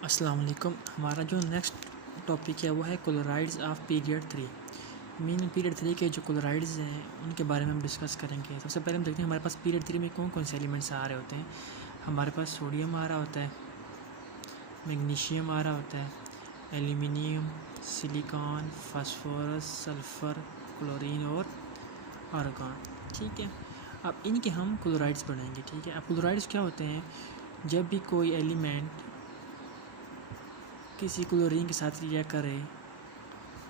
अस्सलाम वालेकुम। हमारा जो नेक्स्ट टॉपिक है वो है chlorides of period 3। Mean period 3 के जो क्लोराइड्स हैं उनके बारे में हम डिस्कस करेंगे। सबसे पहले हम देखते हैं हमारे पास पीरियड 3 में कौन कौन से एलिमेंट्स आ रहे होते हैं। हमारे पास सोडियम आ रहा होता है, मैग्नीशियम आ रहा होता है, aluminium, silicon, phosphorus, sulphur, chlorine और आर्गन। ठीक है, अब इनके हम क्लोराइड्स बनाएंगे। ठीक है, अब क्लोराइड्स क्या होते हैं? जब भी कोई एलिमेंट किसी क्लोरीन के साथ रिएक्ट करे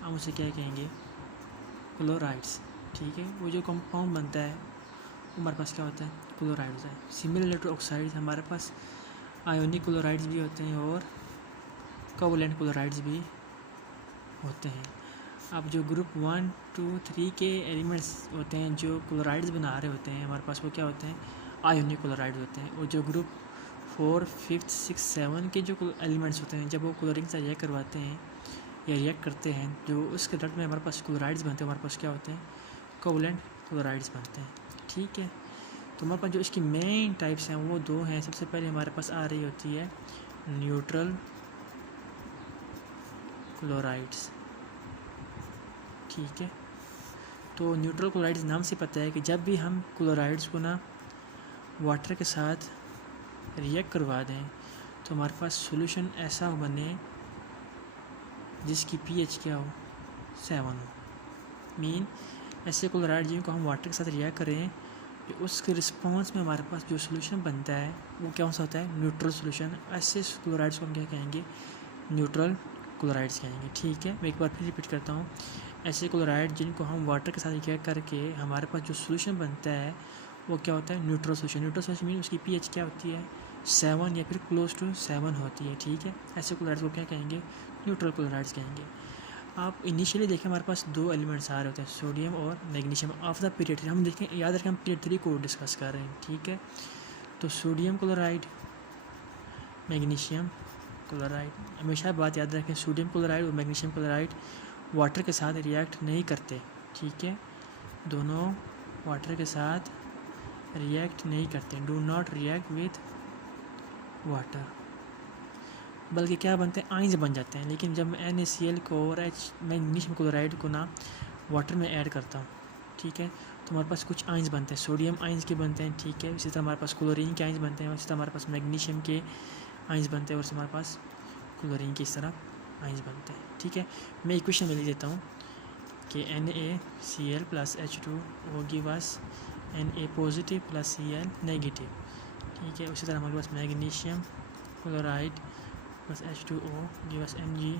हम उसे क्या कहेंगे? क्लोराइड्स। ठीक है, वो जो कंपाउंड बनता है वो हमारे पास क्या होता है? क्लोराइड्स है। सिमिलर टू ऑक्साइड्स हमारे पास आयोनिक क्लोराइड्स भी होते हैं और कोवलेंट क्लोराइड्स भी होते हैं। अब जो ग्रुप 1, 2, 3 के एलिमेंट्स होते हैं जो क्लोराइड्स बना रहे होते हैं हमारे पास, वो क्या होते हैं? आयोनिक क्लोराइड्स होते हैं। और जो ग्रुप 4, 5, 6, 7 के जो एलिमेंट्स होते हैं जब वो क्लोरीन से रिएक्ट करवाते हैं या रिएक्ट करते हैं जो उसके रिजल्ट में हमारे पास क्लोराइड्स बनते हैं, हमारे पास क्या होते हैं? कोवलेंट क्लोराइड्स बनते हैं। ठीक है, तो हमारे पास जो इसकी मेन टाइप्स हैं वो दो हैं। सबसे पहले हमारे पास आ रही होती है न्यूट्रल क्लोराइड्स। ठीक है, तो न्यूट्रल क्लोराइड्स नाम से पता है कि जब भी हम क्लोराइड्स को ना वाटर के साथ रिएक्ट करवा दें तो हमारे पास सॉल्यूशन ऐसा बने जिसकी पीएच क्या हो? 7 हो। मीन ऐसे क्लोराइड जिनको हम वाटर के साथ रिएक्ट करें तो उसके रिस्पॉन्स में हमारे पास जो सॉल्यूशन बनता है वो क्या सा होता है? Neutral solution. ऐसे क्लोराइड्स को हम क्या कहेंगे? न्यूट्रल क्लोराइड्स कहेंगे। ठीक है, मैं एक बार फिर रिपीट करता हूँ। ऐसे क्लोराइड जिनको हम वाटर के साथ रिएक्ट करके हमारे पास जो सॉल्यूशन बनता है वो क्या होता है? Neutral solution. Neutral solution mean उसकी पीएच क्या होती है? 7 या फिर क्लोज टू 7 होती है। ठीक है, ऐसे क्लोराइड्स को क्या कहेंगे? न्यूट्रल क्लोराइड्स कहेंगे। आप इनिशियली देखें हमारे पास दो एलिमेंट्स आ रहे होते हैं, सोडियम और मैग्नीशियम। ऑफ द पीरियड हम देखें, याद रखें हम पीरियड 3 को डिस्कस कर रहे हैं। ठीक है, तो सोडियम क्लोराइड, मैग्नीशियम क्लोराइड। हमेशा बात याद रखें, सोडियम क्लोराइड और मैग्नीशियम क्लोराइड वाटर के साथ रिएक्ट नहीं करते। ठीक है, दोनों वाटर के साथ रिएक्ट नहीं करते, do not react with water, बल्कि क्या बनते हैं? आइंस बन जाते हैं। लेकिन जब मैं NaCl को और मैग्नीशियम क्लोराइड को ना वाटर में ऐड करता हूँ, ठीक है, तो हमारे पास कुछ आइंस बनते हैं। सोडियम आइंस के बनते हैं। ठीक है, इसी तरह हमारे पास क्लोरीन के आइंस बनते हैं, इसी तरह हमारे पास मैग्नीशियम के आइंस बनते हैं और हमारे पास क्लोरीन के इस तरह आइंस बनते हैं। ठीक है, मैं इक्वेशन में लिख देता हूँ कि NaCl plus H2O give us Na positive plus Cl negative. ठीक है, उसी तरह हमारे पास magnesium chloride plus H2O give us Mg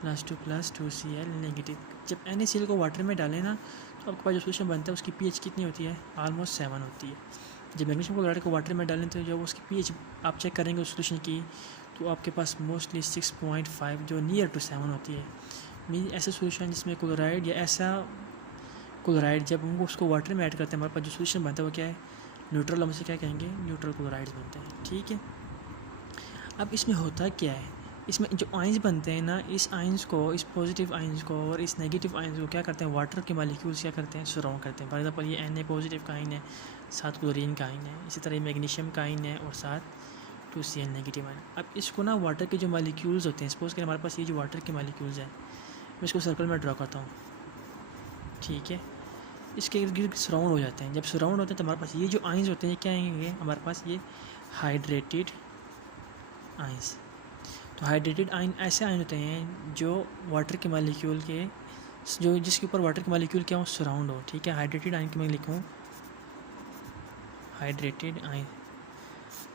plus 2 plus 2Cl negative. जब NaCl को वाटर में डालें ना तो आपके पास जो सोल्यूशन बनता है उसकी pH कितनी होती है? ऑलमोस्ट 7 होती है। जब मैग्नीशियम क्लोराइड को वाटर में डालें तो जब उसकी pH आप चेक करेंगे उस सोल्यूशन की तो आपके पास मोस्टली 6.5 जो नियर टू 7 होती है। मीन ऐसे सोल्यूशन जिसमें क्लोराइड या ऐसा क्लोराइड जब हम उसको वाटर में ऐड करते हैं हमारे पास जो सोल्यूशन बनता है वो क्या है? न्यूट्रल। हम उसे क्या कहेंगे? न्यूट्रल क्लोराइड्स बनते हैं। ठीक है, अब इसमें होता क्या है? इसमें जो आइंस बनते हैं ना, इस आइंस को, इस पॉजिटिव आइंस को और इस नेगेटिव आइंस को क्या करते हैं? वाटर के मालिक्यूल्स क्या करते हैं? सराउंड करते हैं। फॉर एग्जांपल ये Na पॉजिटिव का आइन है, साथ क्लोरीन का आइन है, इसी तरह मैग्नीशियम का आइन है और साथ 2Cl नेगेटिव आइन। अब इसको ना वाटर के जो मालिक्यूल्स होते हैं, सपोज करें हमारे पास ये जो वाटर के मालिक्यूल्स हैं, मैं इसको सर्कल में ड्रॉ करता हूँ। ठीक है, इसके इर्द गिर्द सराउंड हो जाते हैं। जब सराउंड होते हैं तो हमारे पास ये जो आइंस होते हैं ये क्या आएंगे? हमारे पास ये हाइड्रेटेड आइंस। तो हाइड्रेटेड आयन ऐसे आयन होते हैं जो वाटर के मालिक्यूल के जो जिसके ऊपर वाटर के मालिक्यूल क्या हो? सराउंड हो। ठीक है, हाइड्रेटेड आयन की मैं लिखूँ hydrated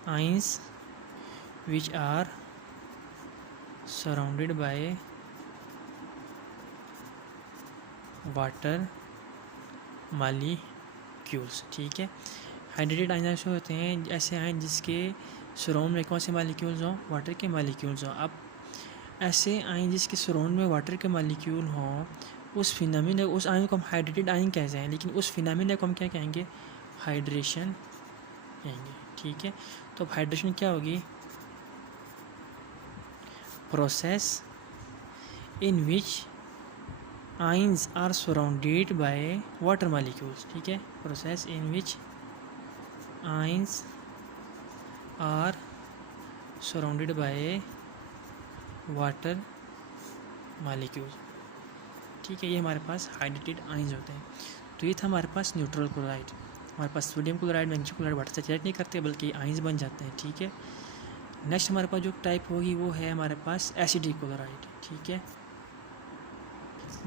ions which are surrounded by water molecules. ठीक है, हाइड्रेटेड आयन ऐसे होते हैं, ऐसे आयन जिसके सराउंड में कौन से मालिक्यूल्स हों? वाटर के मालिक्यूल्स हों। अब ऐसे आयन जिसके सराउंड में वाटर के मालिक्यूल हों, उस फिनोमेना, उस आयन को हम हाइड्रेटेड आयन कहते हैं, लेकिन उस फिनोमेना को हम क्या कहेंगे? हाइड्रेशन कहेंगे। ठीक है, तो अब हाइड्रेशन क्या होगी? Process in which ions are surrounded by water molecules. ठीक है, process in which ions are surrounded by water molecule. ठीक है, ये हमारे पास हाइड्रेटेड आयंस होते हैं। तो ये था हमारे पास न्यूट्रल क्लोराइड। हमारे पास sodium chloride, magnesium chloride water से रिएक्ट नहीं करते बल्कि आयंस बन जाते हैं। ठीक है, नेक्स्ट हमारे पास जो टाइप होगी वो है हमारे पास एसिडिक क्लोराइड। ठीक है,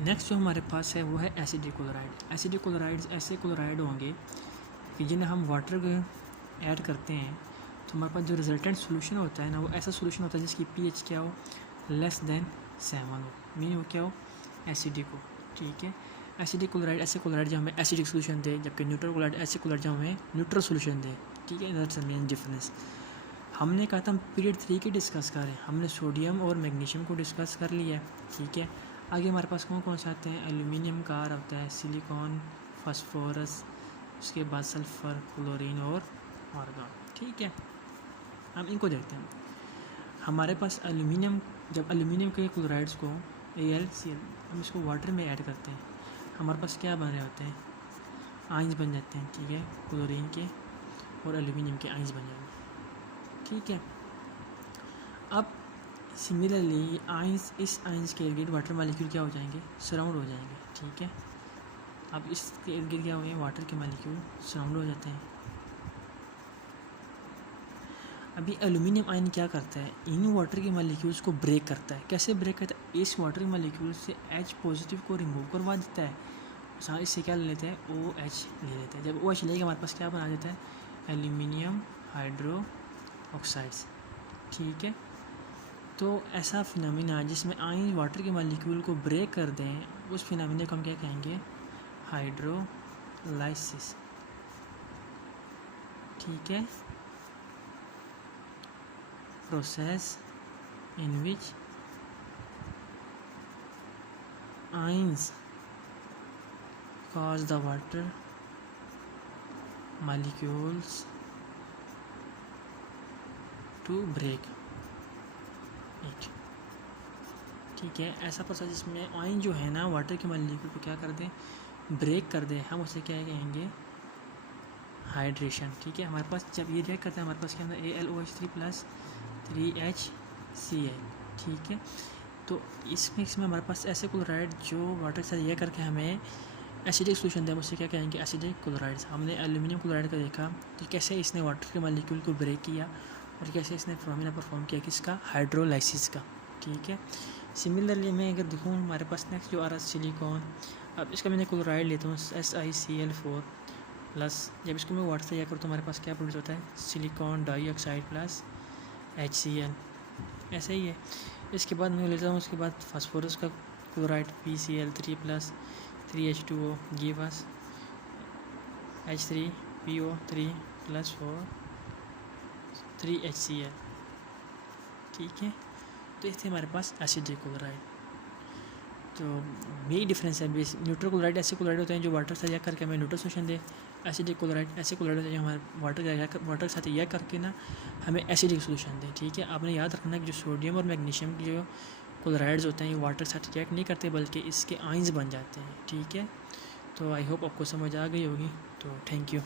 नेक्स्ट जो हमारे पास है वो है एसिडिक क्लोराइड। एसिडिक क्लोराइड्स ऐसे क्लोराइड होंगे कि जिन्हें हम वाटर को ऐड करते हैं तो हमारे पास जो रिजल्टेंट सोल्यूशन होता है ना, वो ऐसा सोल्यूशन होता है जिसकी पीएच क्या हो, लेस देन 7 हो, मीन वो क्या हो, एसिडिक हो। ठीक है, एसिडिक क्लोराइड ऐसे क्लोराइड जो हमें एसिडिक सोल्यूशन दे, जबकि न्यूट्रल क्लोराइड ऐसे क्लोराइड जो हमें न्यूट्रल सोल्यूशन दे। ठीक है, दैट्स द मेन डिफरेंस। हमने कहा था हम पीरियड 3 की डिस्कस करें, हमने सोडियम और मैग्नीशियम को डिस्कस कर लिया है। ठीक है, आगे हमारे पास कौन कौन से आते हैं, एल्यूमिनियम का आता है, सिलिकॉन, फास्फोरस, उसके बाद सल्फ़र, क्लोरीन और आर्गन। ठीक है, हम इनको देखते हैं। हमारे पास एल्यूमिनियम, जब एल्यूमिनियम के क्लोराइड्स को AlCl हम इसको वाटर में ऐड करते हैं, हमारे पास क्या बन रहे होते हैं, आयंस बन जाते हैं। ठीक है, क्लोरीन के और एल्यूमिनियम के आयंस बन जाएंगे। ठीक है, अब सिमिलरली आयंस, इस आयंस के इर्द गिर्द वाटर मालिक्यूल क्या हो जाएंगे, सराउंड हो जाएंगे। ठीक है, अब इसके इर्द गिर्द क्या हो गए, वाटर के मालिक्यूल सराउंड हो जाते हैं। अभी एल्यूमिनियम आयन क्या करता है, इन वाटर के मालिक्यूल्स को ब्रेक करता है। कैसे ब्रेक करता है, इस वाटर के मालिक्यूल से H पॉजिटिव को रिमूव करवा देता है, साथ इससे क्या ले लेते हैं, OH ले लेते हैं। जब OH लेके हमारे पास क्या बना देता है, एल्यूमिनियम हाइड्रो ऑक्साइड्स। ठीक है, तो ऐसा फिनोमिना जिसमें आयन वाटर के मालिक्यूल को ब्रेक कर दें, उस फिनोमिना को हम क्या कहेंगे, हाइड्रोलाइसिस। ठीक है, process in which ions cause the water molecules to break it। ठीक है, ऐसा प्रोसेस जिसमें आयन जो है ना वाटर के मॉलिक्यूल को क्या कर दें, ब्रेक कर दें, हम उसे क्या कहेंगे, हाइड्रेशन। ठीक है, हमारे पास जब ये रिएक्ट करता है हमारे पास क्या अंदर AlOH3 प्लस 3HCl। ठीक है, तो इस मिक्स में हमारे पास ऐसे क्लोराइड जो वाटर के साथ ये करके हमें एसिडिक सोल्यूशन दे, उससे क्या कहेंगे, एसिडिक क्लोराइड्स। हमने एल्यूमिनियम क्लोराइड का देखा कि कैसे इसने वाटर के मॉलिक्यूल को ब्रेक किया और कैसे इसने फिनोमिना परफॉर्म किया किसका, हाइड्रोलाइसिस का। ठीक है, सिमिलरली मैं अगर देखूँ हमारे पास नेक्स्ट जो आ रहा है सिलिकॉन। अब इसका मैंने क्लोराइड लेता हूँ SiCl4 प्लस, जब इसको मैं वाटर से यह करूँ तो हमारे पास क्या प्रोड्यूस होता है, सिलिकॉन डाइऑक्साइड प्लस HCl। ऐसा ही है। इसके बाद मैं लेता हूँ उसके बाद फास्फोरस का chloride PCl3 plus 3H2O give us H3PO3 plus 3HCl। ठीक है, तो इससे हमारे पास एसिडिक क्लोराइड। तो यही डिफरेंस है। बेस न्यूट्रल क्लोराइड ऐसे क्लोराइड होते हैं जो वाटर से रिएक्ट करके हमें न्यूट्रल सोल्यूशन दे। एसिडिक क्लोराइड ऐसे क्लोराइड होते हैं जो हमारे वाटर के साथ रिएक्ट करके ना हमें एसिडिक सोल्यूशन दे। ठीक है, आपने याद रखना कि जो सोडियम और मैग्नीशियम के जो क्लोराइड्स होते हैं ये वाटर के साथ रिएक्ट नहीं करते बल्कि इसके आयंस बन जाते हैं। ठीक है, तो आई होप आपको समझ आ गई होगी। तो थैंक यू।